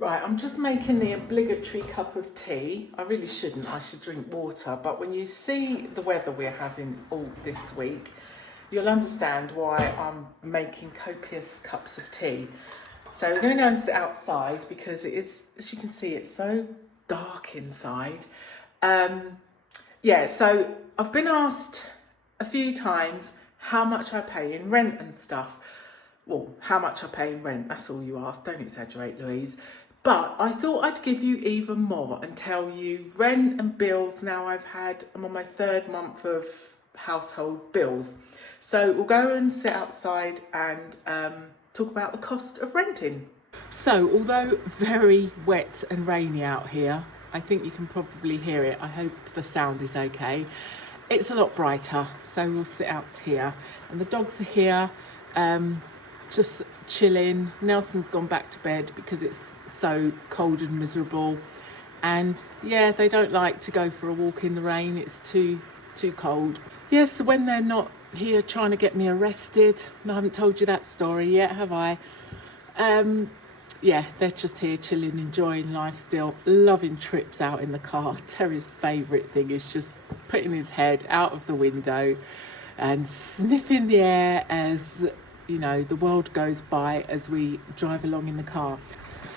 Right, I'm just making the obligatory cup of tea. I really shouldn't, I should drink water. But when you see the weather we're having all this week, you'll understand why I'm making copious cups of tea. So we're going to go and sit outside because it is, as you can see, it's so dark inside. So I've been asked a few times how much I pay in rent and stuff. Well, how much I pay in rent, that's all you asked. Don't exaggerate, Louise. But I thought I'd give you even more and tell you rent and bills. Now I'm on my third month of household bills. So we'll go and sit outside and talk about the cost of renting. So although very wet and rainy out here, I think you can probably hear it. I hope the sound is okay. It's a lot brighter, so we'll sit out here. And the dogs are here, just chilling. Nelson's gone back to bed because it's so cold and miserable. And yeah, they don't like to go for a walk in the rain. It's too cold. Yes, so when they're not here trying to get me arrested, and I haven't told you that story yet, have I? Yeah, they're just here chilling, enjoying life still, loving trips out in the car. Terry's favourite thing is just putting his head out of the window and sniffing the air as, you know, the world goes by as we drive along in the car.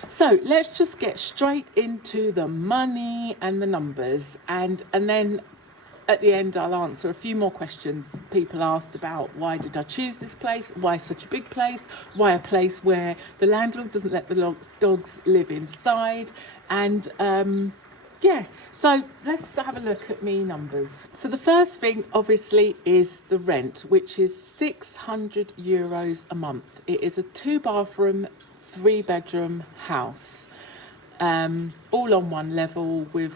So let's just get straight into the money and the numbers, and then at the end I'll answer a few more questions people asked about why did I choose this place, why such a big place, why a place where the landlord doesn't let the dogs live inside, and so let's have a look at me numbers. So the first thing obviously is the rent, which is €600 a month. It is a 2-bathroom 3-bedroom house, all on one level with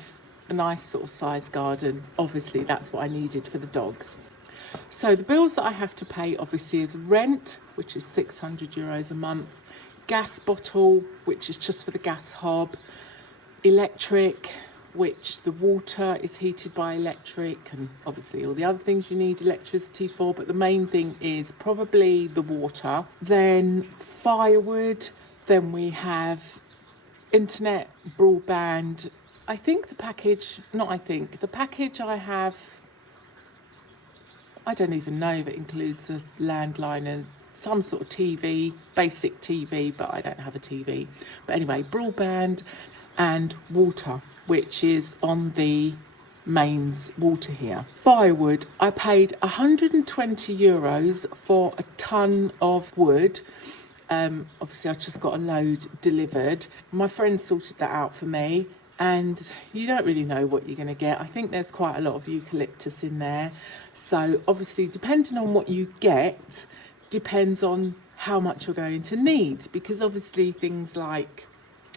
a nice sort of size garden. Obviously that's what I needed for the dogs. So the bills that I have to pay obviously is rent, which is €600 a month, gas bottle, which is just for the gas hob, electric, which the water is heated by electric, and obviously all the other things you need electricity for, but the main thing is probably the water. Then firewood, then we have internet, broadband. The package I have, I don't even know if it includes the landline and some sort of TV, basic TV, but I don't have a TV. But anyway, broadband and water, which is on the mains water here. Firewood, I paid €120 for a ton of wood. Obviously I just got a load delivered. My friend sorted that out for me, and you don't really know what you're going to get. I think there's quite a lot of eucalyptus in there, so obviously depending on what you get depends on how much you're going to need, because obviously things like,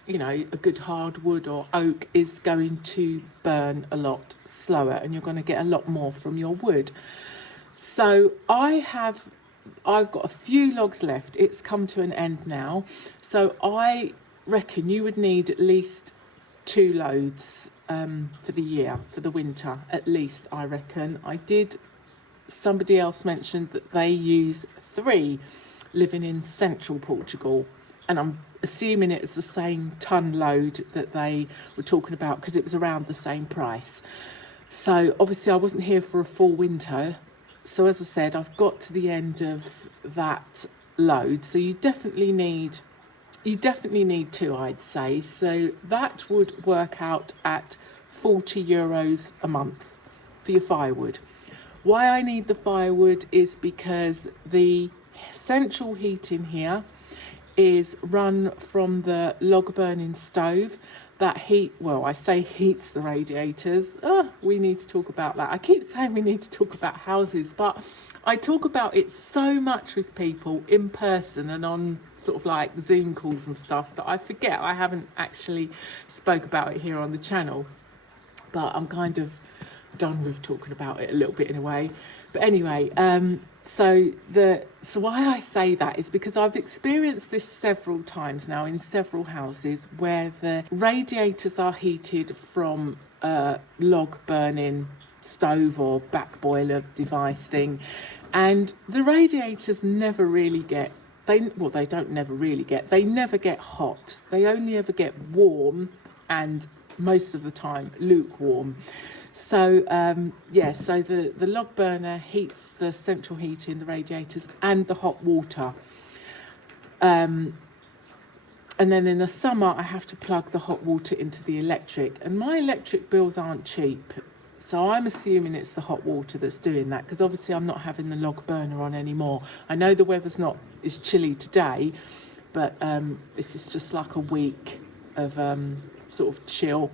you know, a good hardwood or oak is going to burn a lot slower and you're going to get a lot more from your wood. So I've got a few logs left. It's come to an end now, so I reckon you would need at least 2 loads for the year, for the winter at least, I reckon. Somebody else mentioned that they use 3 living in central Portugal, and I'm assuming it's the same ton load that they were talking about because it was around the same price. So obviously I wasn't here for a full winter, so as I said, I've got to the end of that load. So you definitely need 2, I'd say. So that would work out at €40 a month for your firewood. Why I need the firewood is because the central heating here is run from the log burning stove. That heats the radiators. We need to talk about that. I keep saying we need to talk about houses, but I talk about it so much with people in person and on sort of like Zoom calls and stuff that I forget I haven't actually spoke about it here on the channel. But I'm kind of done with talking about it a little bit in a way. But anyway, so why I say that is because I've experienced this several times now in several houses where the radiators are heated from a log burning stove or back boiler device thing, and the radiators never really get they don't never really they never get hot. They only ever get warm, and most of the time lukewarm. So so the log burner heats the central heating, the radiators, and the hot water. And then in the summer, I have to plug the hot water into the electric. And my electric bills aren't cheap. So I'm assuming it's the hot water that's doing that, because obviously I'm not having the log burner on anymore. I know the weather's is chilly today, but this is just like a week of sort of chill.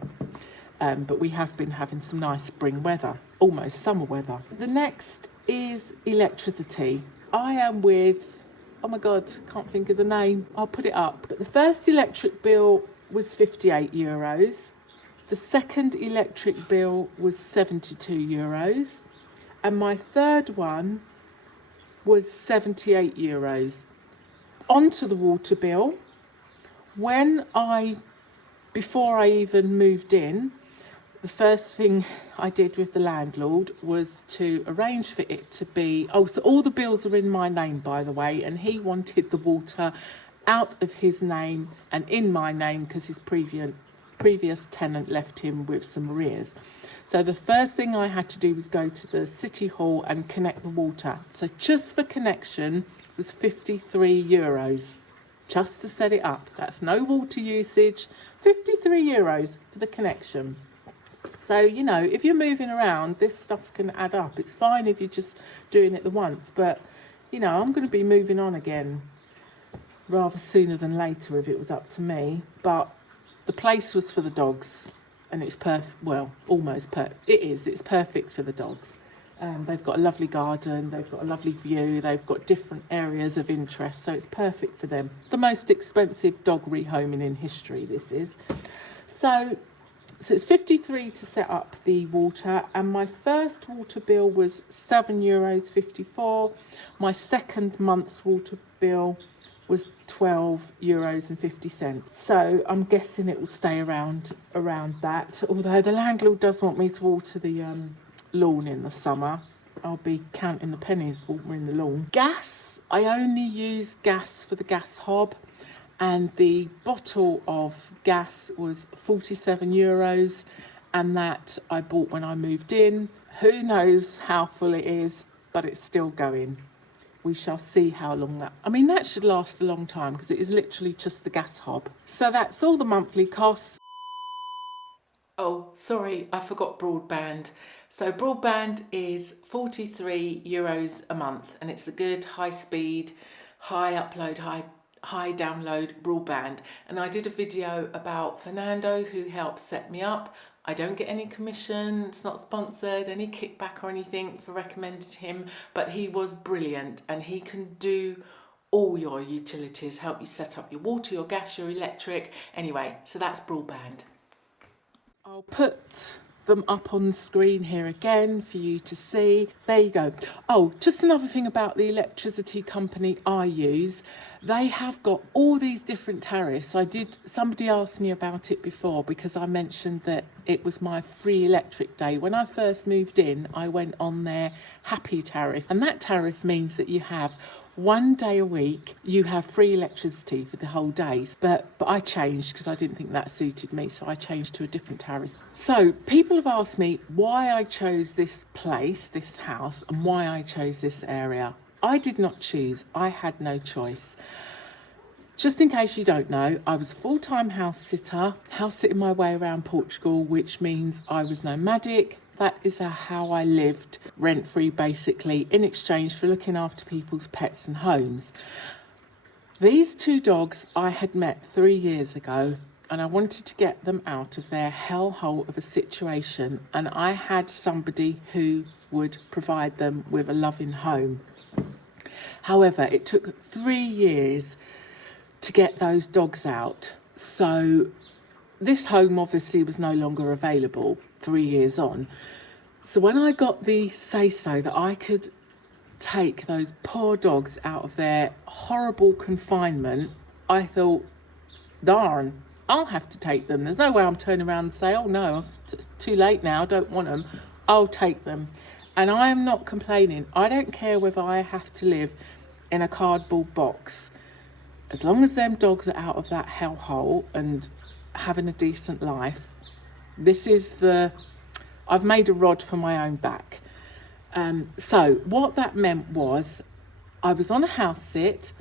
But we have been having some nice spring weather, almost summer weather. The next is electricity. I am with, oh my God, can't think of the name. I'll put it up. But the first electric bill was €58. The second electric bill was €72. And my third one was €78. Onto the water bill. Before I even moved in, the first thing I did with the landlord was to arrange for it to be, so all the bills are in my name, by the way, and he wanted the water out of his name and in my name because his previous tenant left him with some arrears. So the first thing I had to do was go to the city hall and connect the water. So just for connection was €53, just to set it up. That's no water usage, €53 for the connection. So, if you're moving around, this stuff can add up. It's fine if you're just doing it the once, but, I'm going to be moving on again rather sooner than later if it was up to me. But the place was for the dogs, and it's almost perfect. It's perfect for the dogs. They've got a lovely garden, they've got a lovely view, they've got different areas of interest, so it's perfect for them. The most expensive dog rehoming in history, this is. So it's €53 to set up the water, and my first water bill was €7.54. My second month's water bill was €12.50. So I'm guessing it will stay around that. Although the landlord does want me to water the lawn in the summer. I'll be counting the pennies watering the lawn. Gas, I only use gas for the gas hob. And the bottle of gas was €47, and that I bought when I moved in. Who knows how full it is, but it's still going. We shall see how long that should last a long time, because it is literally just the gas hob. So that's all the monthly costs. Oh, sorry, I forgot broadband. So broadband is €43 a month, and it's a good high speed, high upload, high download broadband. And I did a video about Fernando, who helped set me up. I don't get any commission, it's not sponsored, any kickback or anything for recommending him, but he was brilliant, and he can do all your utilities, help you set up your water, your gas, your electric. Anyway, so that's broadband. I'll put them up on the screen here again for you to see. There you go. Oh, just another thing about the electricity company I use. They have got all these different tariffs. Somebody asked me about it before, because I mentioned that it was my free electric day. When I first moved in, I went on their happy tariff, and that tariff means that you have 1 day a week, you have free electricity for the whole day. But I changed because I didn't think that suited me, so I changed to a different tariff. So people have asked me why I chose this place, this house, and why I chose this area. I did not choose, I had no choice. Just in case you don't know, I was a full-time house sitting my way around Portugal, which means I was nomadic. That is how I lived, rent-free basically, in exchange for looking after people's pets and homes. These 2 dogs I had met 3 years ago, and I wanted to get them out of their hellhole of a situation, and I had somebody who would provide them with a loving home. However, it took 3 years to get those dogs out. So this home obviously was no longer available 3 years on. So when I got the say-so that I could take those poor dogs out of their horrible confinement, I thought, darn, I'll have to take them. There's no way I'm turning around and say, oh no, too late now, I don't want them. I'll take them. And I am not complaining. I don't care whether I have to live in a cardboard box as long as them dogs are out of that hellhole and having a decent life, I've made a rod for my own back. So what that meant was I was on a house sit.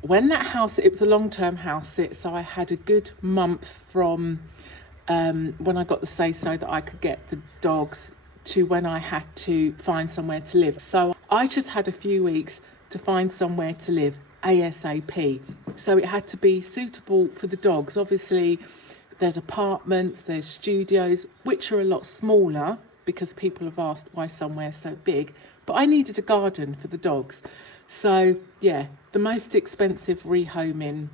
When it was a long-term house sit, so I had a good month from when I got the say-so that I could get the dogs to when I had to find somewhere to live. So I just had a few weeks to find somewhere to live ASAP. So it had to be suitable for the dogs. Obviously, there's apartments, there's studios, which are a lot smaller because people have asked why somewhere's so big. But I needed a garden for the dogs. So yeah, the most expensive rehoming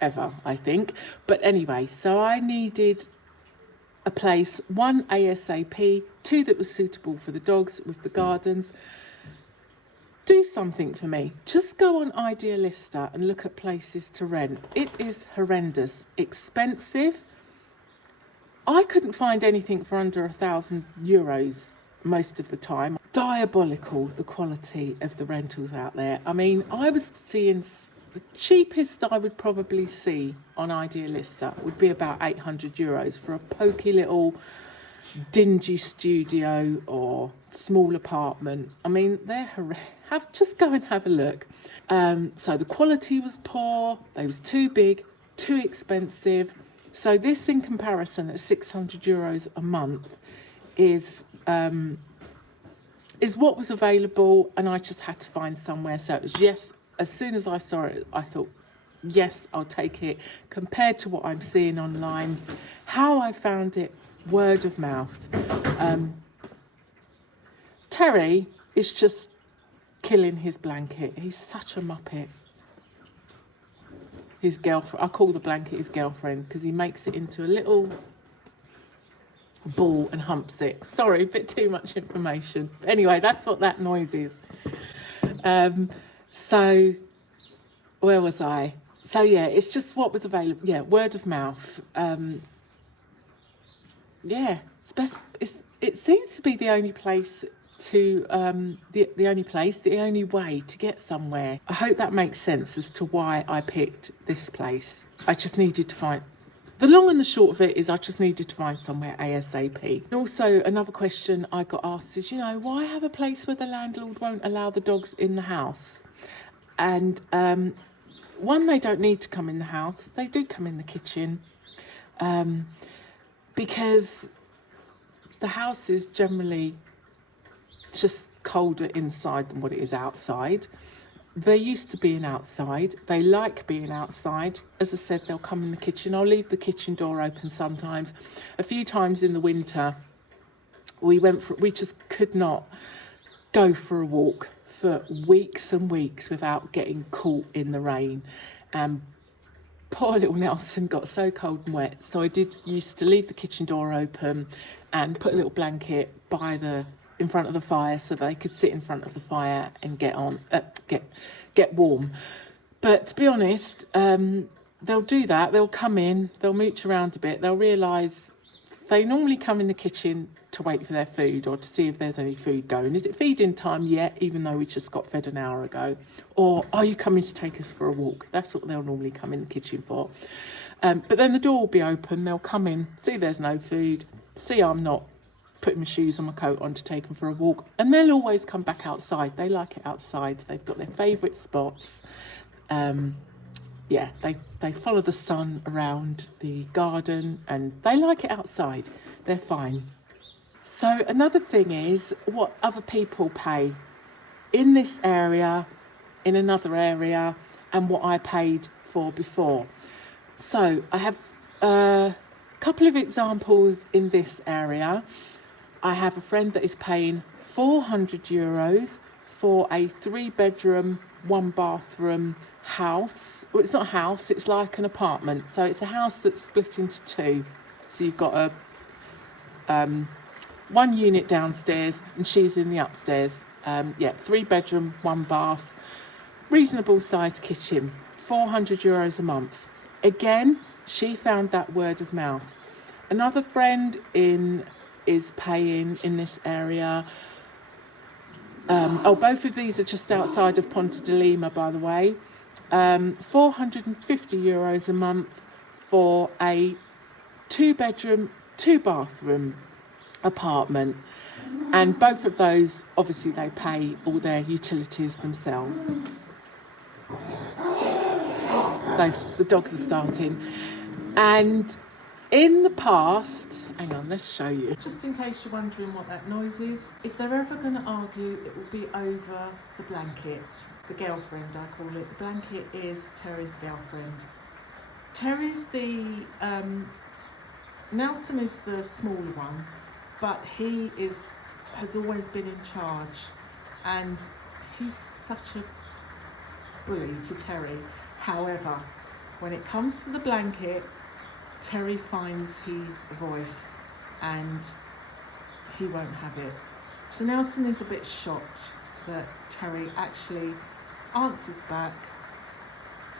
ever, I think. But anyway, so I needed a place, 1 ASAP, 2 that was suitable for the dogs with the gardens. Do something for me. Just go on Idealista and look at places to rent. It is horrendous, expensive. I couldn't find anything for under €1,000 most of the time. Diabolical, the quality of the rentals out there. I mean, I was seeing the cheapest I would probably see on Idealista would be about €800 for a pokey little dingy studio or small apartment. I mean, they're just go and have a look. So the quality was poor, they was too big, too expensive. So this, in comparison, at €600 a month is what was available, and I just had to find somewhere. So it was, yes, as soon as I saw it, I thought, yes, I'll take it. Compared to what I'm seeing online, how I found it, word of mouth. Terry is just killing his blanket. He's such a muppet. His girlfriend, I call the blanket his girlfriend because he makes it into a little ball and humps it. Sorry, a bit too much information. Anyway, that's what that noise is. So where was I? So yeah, it's just what was available. Yeah, word of mouth. Yeah, it seems to be the only place the only way to get somewhere. I hope that makes sense as to why I picked this place. I just needed to find, the long and the short of it is I just needed to find somewhere ASAP. And also another question I got asked is, why have a place where the landlord won't allow the dogs in the house? And one, they don't need to come in the house. They do come in the kitchen because the house is generally just colder inside than what it is outside. They're used to being outside. They like being outside. As I said, they'll come in the kitchen. I'll leave the kitchen door open sometimes. A few times in the winter, we just could not go for a walk for weeks and weeks without getting caught in the rain. And poor little Nelson got so cold and wet. So I used to leave the kitchen door open and put a little blanket in front of the fire so they could sit in front of the fire and get warm. But to be honest, they'll do that. They'll come in, they'll mooch around a bit. They'll realise they normally come in the kitchen to wait for their food or to see if there's any food going. Is it feeding time yet, even though we just got fed an hour ago? Or are you coming to take us for a walk? That's what they'll normally come in the kitchen for. But then the door will be open. They'll come in, see there's no food, see I'm not putting my shoes and my coat on to take them for a walk, and they'll always come back outside. They like it outside. They've got their favourite spots. Yeah, they follow the sun around the garden and they like it outside. They're fine. So another thing is what other people pay in this area, in another area, and what I paid for before. So I have a couple of examples in this area. I have a friend that is paying €400 for a 3-bedroom, 1-bathroom house. Well, it's not a house, it's like an apartment. So it's a house that's split into 2. So you've got one unit downstairs and she's in the upstairs. 3-bedroom, 1-bath, reasonable sized kitchen, €400 a month. Again, she found that word of mouth. Another friend is paying in this area Both of these are just outside of Ponta de Lima, by the way. €450 a month for a 2-bedroom, 2-bathroom apartment. And both of those, obviously, they pay all their utilities themselves. The dogs are starting. And in the past, hang on, let's show you. Just in case you're wondering what that noise is, if they're ever going to argue, it will be over the blanket. The girlfriend, I call it. The blanket is Terry's girlfriend. Terry's the... Nelson is the smaller one, but he has always been in charge, and he's such a bully to Terry. However, when it comes to the blanket, Terry finds his voice and he won't have it. So Nelson is a bit shocked that Terry actually answers back,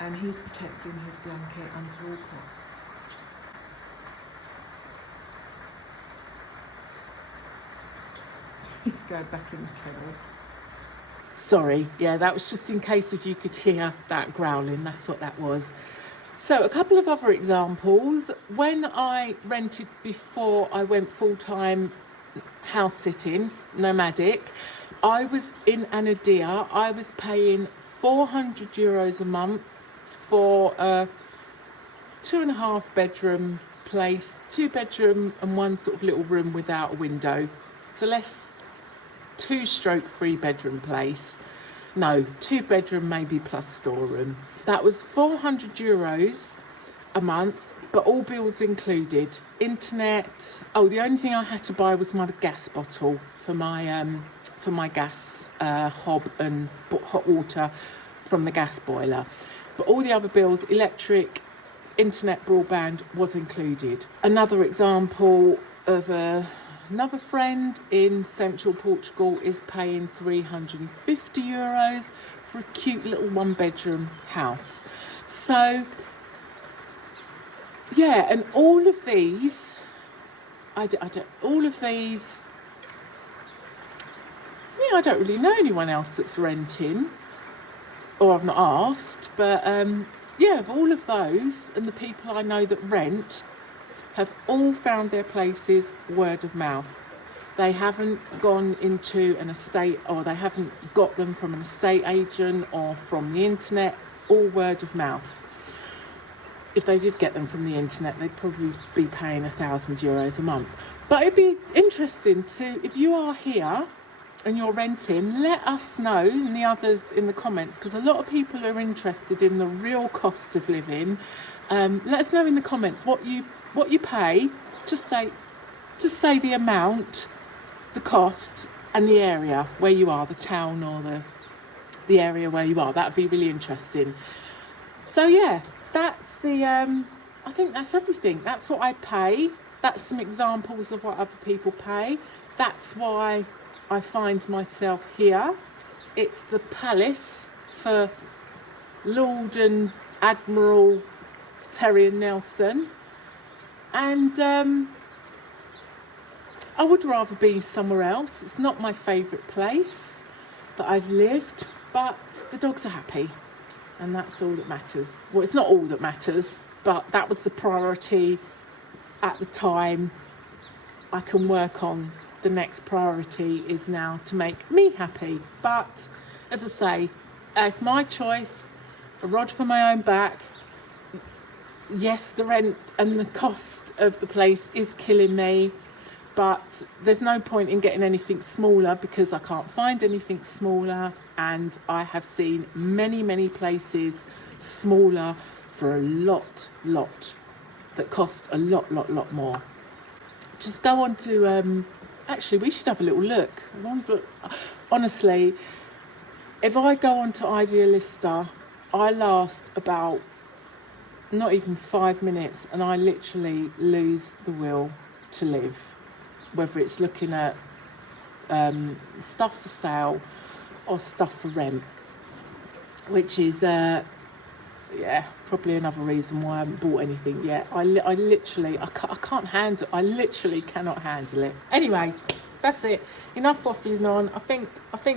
and he's protecting his blanket under all costs. He's going back in the kennel. Sorry, yeah, that was just in case if you could hear that growling, that's what that was. So a couple of other examples. When I rented before I went full-time house sitting, nomadic, I was in Anadia. I was paying €400 a month for a 2.5 bedroom place, 2 bedroom and 1 sort of little room without a window. So less 2/3 bedroom place. No, 2 bedroom maybe plus storeroom. That was €400 a month, but all bills included. Internet. Oh, the only thing I had to buy was my gas bottle for my gas hob and hot water from the gas boiler. But all the other bills, electric, internet, broadband, was included. Another example of another friend in central Portugal is paying €350 for a cute little 1-bedroom house. So, yeah, and all of these, I don't really know anyone else that's renting, or I've not asked, but yeah, of all of those, and the people I know that rent have all found their places word of mouth. They haven't gone into an estate, or they haven't got them from an estate agent or from the internet, all word of mouth. If they did get them from the internet, they'd probably be paying €1,000 a month. But it'd be interesting to, if you are here and you're renting, let us know, and the others in the comments, because a lot of people are interested in the real cost of living. Let us know in the comments what you pay. Just say the amount, the cost, and the area where you are, the town or the area where you are. That would be really interesting. So yeah, that's the I think that's everything. That's what I pay. That's some examples of what other people pay. That's why I find myself here. It's the palace for Lord and Admiral Terry and Nelson. And I would rather be somewhere else. It's not my favourite place that I've lived, but the dogs are happy, and that's all that matters. Well, it's not all that matters, but that was the priority at the time. I can work on the next priority is now to make me happy. But as I say, it's my choice, a rod for my own back. Yes, the rent and the cost of the place is killing me, but there's no point in getting anything smaller because I can't find anything smaller, and I have seen many places smaller for a lot that cost a lot more. Just go on to actually we should have a little look. Honestly, if I go on to Idealista, I last about not even 5 minutes and I literally lose the will to live, whether it's looking at stuff for sale or stuff for rent, which is yeah, probably another reason why I haven't bought anything yet. I literally can't handle. I literally cannot handle it. Anyway, that's it. Enough waffling on. I think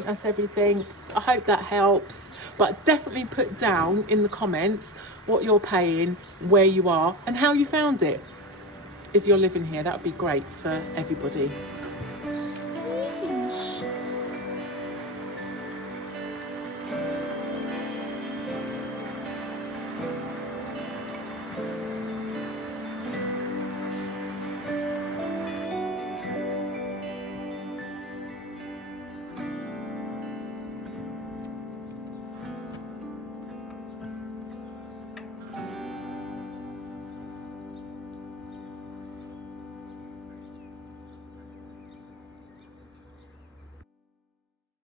that's everything. I hope that helps. But definitely put down in the comments what you're paying, where you are, and how you found it. If you're living here, that would be great for everybody.